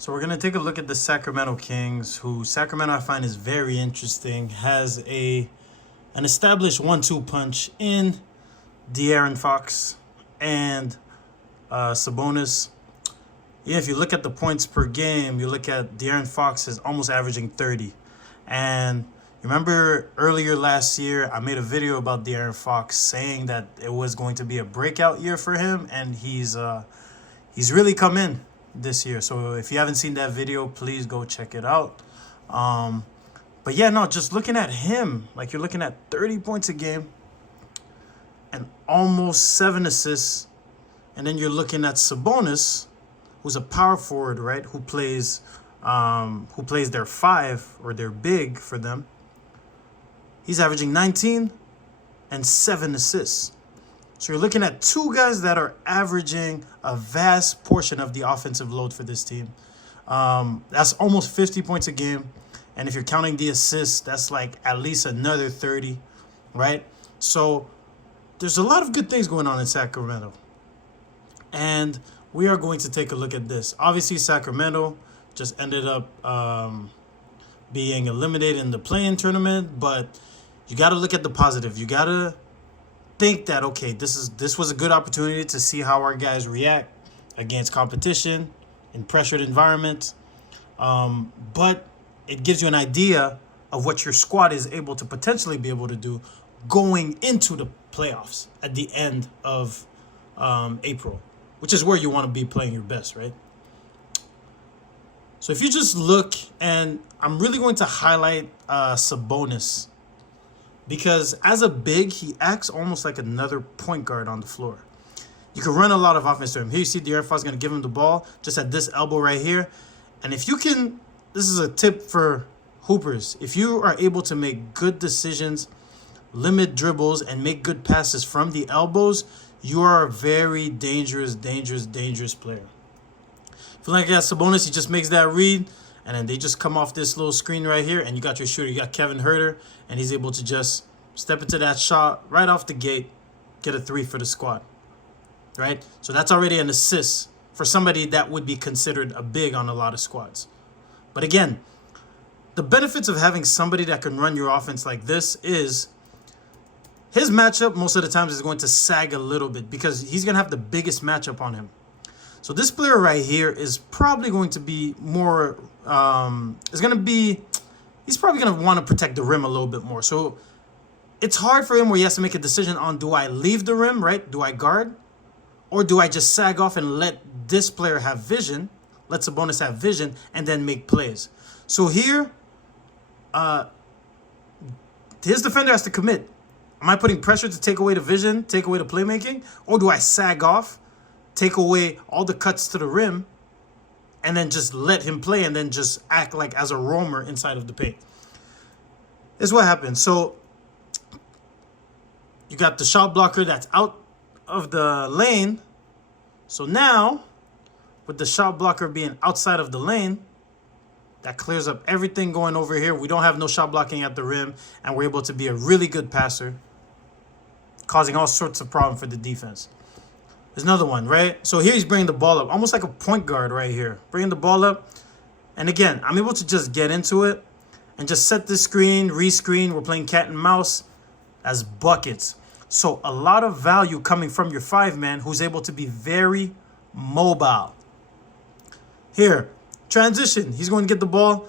So we're going to take a look at the Sacramento Kings, who Sacramento I find is very interesting, has an established 1-2 punch in De'Aaron Fox and Sabonis. Yeah, if you look at the points per game, you look at De'Aaron Fox is almost averaging 30. And remember earlier last year, I made a video about De'Aaron Fox saying that it was going to be a breakout year for him, and he's really come in this year. So if you haven't seen that video, please go check it out. But yeah, no, just looking at him, like you're looking at 30 points a game and almost 7 assists. And then you're looking at Sabonis, who's a power forward, right? Who plays their 5 or their big for them. He's averaging 19 and 7 assists. So you're looking at 2 guys that are averaging a vast portion of the offensive load for this team. That's almost 50 points a game. And if you're counting the assists, that's like at least another 30, right? So there's a lot of good things going on in Sacramento. And we are going to take a look at this. Obviously, Sacramento just ended up being eliminated in the play-in tournament, but you got to look at the positive. You got to think that, okay, this was a good opportunity to see how our guys react against competition in pressured environments. But it gives you an idea of what your squad is able to potentially be able to do going into the playoffs at the end of April, which is where you want to be playing your best, right? So if you just look, and I'm really going to highlight Sabonis, because as a big, he acts almost like another point guard on the floor. You can run a lot of offense to him. Here you see De'Aaron Fox is going to give him the ball just at this elbow right here. And if you can, this is a tip for hoopers. If you are able to make good decisions, limit dribbles, and make good passes from the elbows, you are a very dangerous player. Feel like that Sabonis, he just makes that read, and then they just come off this little screen right here, and you got your shooter. You got Kevin Huerter, and he's able to just step into that shot right off the gate, get a 3 for the squad, right? So that's already an assist for somebody that would be considered a big on a lot of squads. But again, the benefits of having somebody that can run your offense like this is his matchup most of the times is going to sag a little bit because he's going to have the biggest matchup on him. So this player right here is probably going to be more, he's probably going to want to protect the rim a little bit more. So it's hard for him where he has to make a decision on, do I leave the rim, right? Do I guard? Or do I just sag off and let this player have vision, let Sabonis have vision, and then make plays? So here, his defender has to commit. Am I putting pressure to take away the vision, take away the playmaking? Or do I sag off, take away all the cuts to the rim, and then just let him play and then just act like as a roamer inside of the paint? This is what happens. So you got the shot blocker that's out of the lane. So now, with the shot blocker being outside of the lane, that clears up everything going over here. We don't have no shot blocking at the rim, and we're able to be a really good passer, causing all sorts of problems for the defense. There's another one, right? So here he's bringing the ball up, almost like a point guard right here. Bringing the ball up. And again, I'm able to just get into it and just set this screen, rescreen. We're playing cat and mouse as buckets. So a lot of value coming from your 5-man who's able to be very mobile. Here, transition. He's going to get the ball.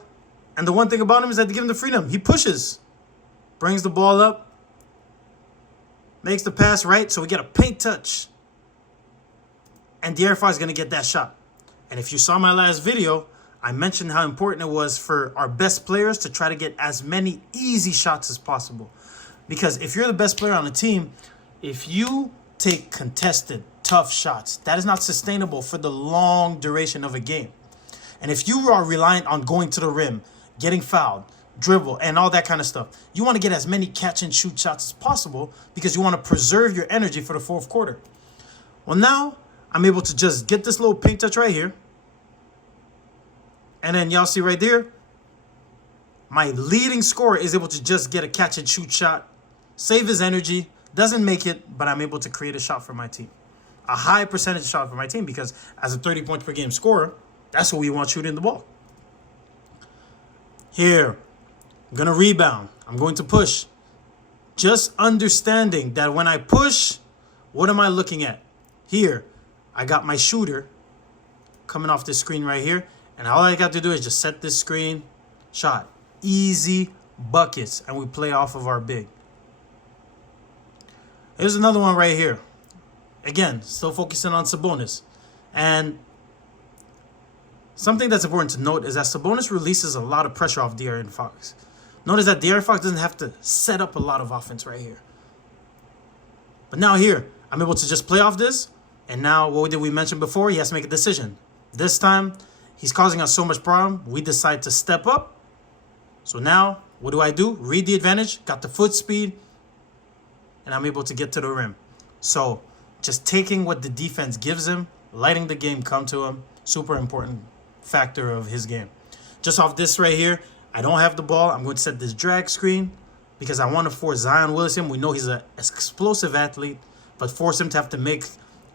And the one thing about him is that they give him the freedom. He pushes, brings the ball up, makes the pass right. So we get a paint touch. And De'Aaron Fox is going to get that shot. And if you saw my last video, I mentioned how important it was for our best players to try to get as many easy shots as possible. Because if you're the best player on the team, if you take contested, tough shots, that is not sustainable for the long duration of a game. And if you are reliant on going to the rim, getting fouled, dribble, and all that kind of stuff, you want to get as many catch-and-shoot shots as possible because you want to preserve your energy for the fourth quarter. Well, now I'm able to just get this little paint touch right here. And then y'all see right there, my leading scorer is able to just get a catch-and-shoot shot, save his energy, doesn't make it, but I'm able to create a shot for my team. A high percentage shot for my team because as a 30 points per game scorer, That's what we want shooting the ball. Here, I'm going to rebound. I'm going to push. Just understanding that when I push, what am I looking at? Here, I got my shooter coming off this screen right here. And all I got to do is just set this screen, shot. Easy buckets. And we play off of our big. Here's another one right here. Again, still focusing on Sabonis. And something that's important to note is that Sabonis releases a lot of pressure off De'Aaron Fox. Notice that De'Aaron Fox doesn't have to set up a lot of offense right here. But now here, I'm able to just play off this. And now, what did we mention before? He has to make a decision. This time, he's causing us so much problem. We decide to step up. So now, what do? Read the advantage. Got the foot speed. And I'm able to get to the rim. So, just taking what the defense gives him, letting the game come to him. Super important factor of his game. Just off this right here, I don't have the ball. I'm going to set this drag screen because I want to force Zion Williamson. We know he's an explosive athlete, but force him to have to make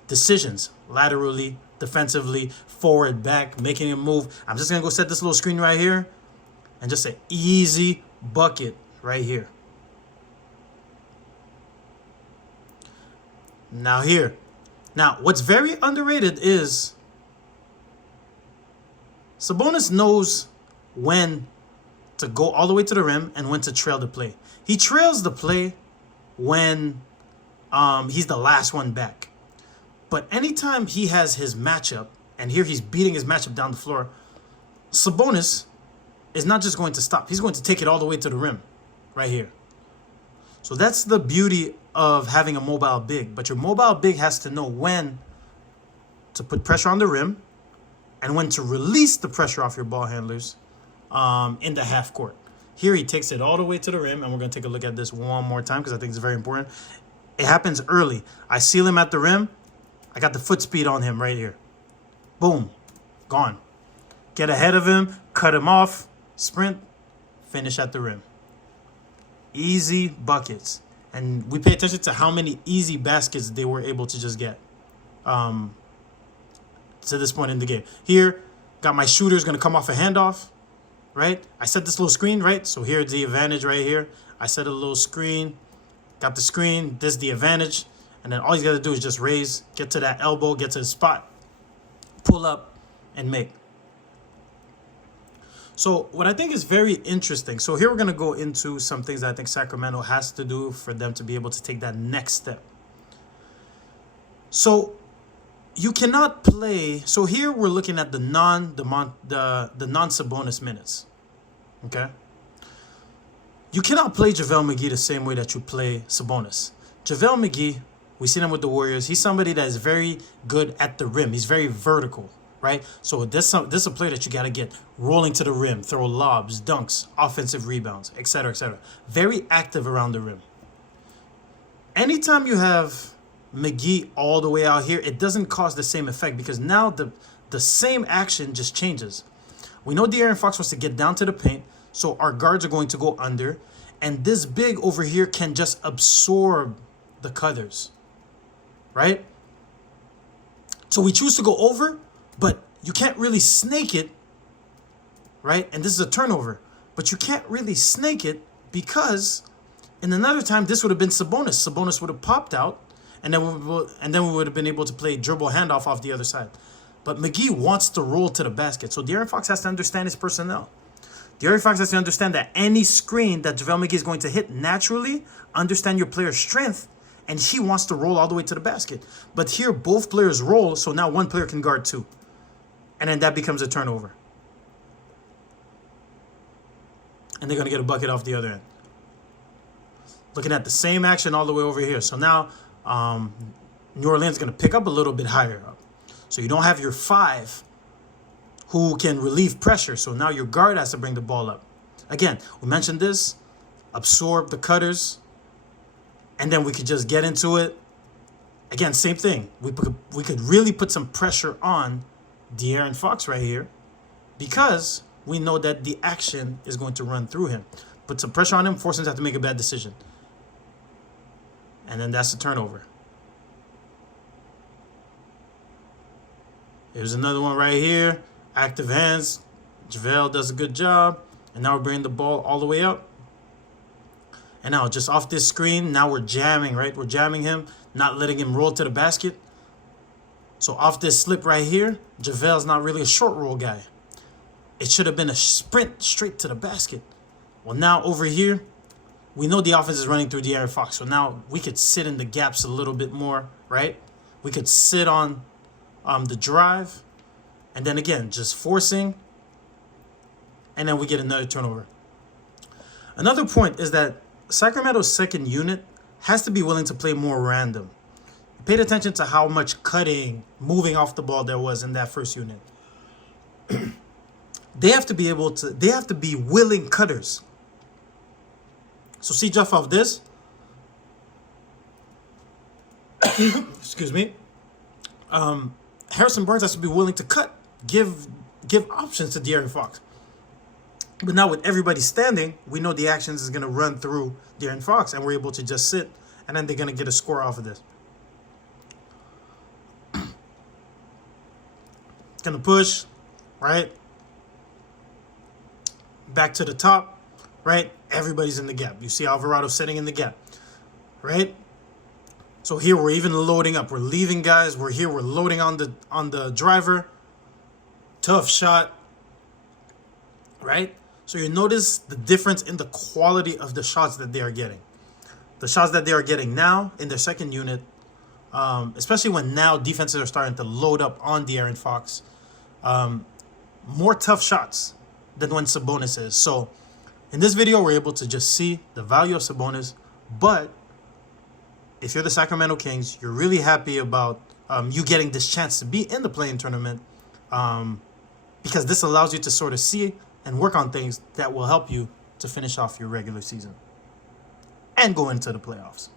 decisions laterally, defensively, forward, back, making him move. I'm just going to go set this little screen right here and just an easy bucket right here. Now here. Now, what's very underrated is Sabonis knows when to go all the way to the rim and when to trail the play. He trails the play when he's the last one back. But anytime he has his matchup, and here he's beating his matchup down the floor, Sabonis is not just going to stop. He's going to take it all the way to the rim right here. So that's the beauty of having a mobile big. But your mobile big has to know when to put pressure on the rim and when to release the pressure off your ball handlers in the half court. Here he takes it all the way to the rim, and we're going to take a look at this one more time because I think it's very important. It happens early. I seal him at the rim. I got the foot speed on him right here. Boom. Gone. Get ahead of him, cut him off, sprint, finish at the rim. Easy buckets. And we pay attention to how many easy baskets they were able to just get to this point in the game. Here, got my shooter's going to come off a handoff, right? I set this little screen, right? So here's the advantage right here. I set a little screen, got the screen, this is the advantage. And then all he's got to do is just raise, get to that elbow, get to the spot, pull up, and make. So what I think is very interesting. So here we're going to go into some things that I think Sacramento has to do for them to be able to take that next step. So you cannot play. So here we're looking at the non-Sabonis minutes. Okay. You cannot play JaVale McGee the same way that you play Sabonis. JaVale McGee, we've seen him with the Warriors. He's somebody that is very good at the rim. He's very vertical. Right? So this is a player that you got to get rolling to the rim, throw lobs, dunks, offensive rebounds, etc., etc. Very active around the rim. Anytime you have McGee all the way out here, it doesn't cause the same effect because now the same action just changes. We know De'Aaron Fox wants to get down to the paint, so our guards are going to go under, and this big over here can just absorb the cutters, right? So we choose to go over, but you can't really snake it, right? And this is a turnover. But you can't really snake it because in another time, this would have been Sabonis. Sabonis would have popped out, and then we would have been able to play dribble handoff off the other side. But McGee wants to roll to the basket. So De'Aaron Fox has to understand his personnel. De'Aaron Fox has to understand that any screen that JaVale McGee is going to hit naturally, understand your player's strength, and he wants to roll all the way to the basket. But here, both players roll, so now one player can guard two. And then that becomes a turnover. And they're going to get a bucket off the other end. Looking at the same action all the way over here. So now New Orleans is going to pick up a little bit higher up. So you don't have your five who can relieve pressure. So now your guard has to bring the ball up. Again, we mentioned this. Absorb the cutters. And then we could just get into it. Again, same thing. We could really put some pressure on De'Aaron Fox right here because we know that the action is going to run through him. Put some pressure on him, force him to have to make a bad decision. And then that's the turnover. Here's another one right here. Active hands. JaVale does a good job. And now we're bringing the ball all the way up. And now just off this screen, now we're jamming, right? We're jamming him, not letting him roll to the basket. So off this slip right here, JaVale's not really a short roll guy. It should have been a sprint straight to the basket. Well, now over here, we know the offense is running through De'Aaron Fox. So now we could sit in the gaps a little bit more, right? We could sit on the drive. And then again, just forcing. And then we get another turnover. Another point is that Sacramento's second unit has to be willing to play more random. Paid attention to how much cutting, moving off the ball there was in that first unit. They have to be willing cutters. So see just off this. Excuse me. Harrison Barnes has to be willing to cut, give options to De'Aaron Fox. But now with everybody standing, we know the actions is going to run through De'Aaron Fox, and we're able to just sit, and then they're going to get a score off of this. Going to push, right? Back to the top, right? Everybody's in the gap. You see Alvarado sitting in the gap, right? So here we're even loading up. We're leaving guys. We're here. We're loading on the driver. Tough shot, right? So you notice the difference in the quality of the shots that they are getting. The shots that they are getting now in their second unit, especially when now defenses are starting to load up on De'Aaron Fox. More tough shots than when Sabonis is. So in this video, we're able to just see the value of Sabonis. But if you're the Sacramento Kings, you're really happy about you getting this chance to be in the play-in tournament, because this allows you to sort of see and work on things that will help you to finish off your regular season and go into the playoffs.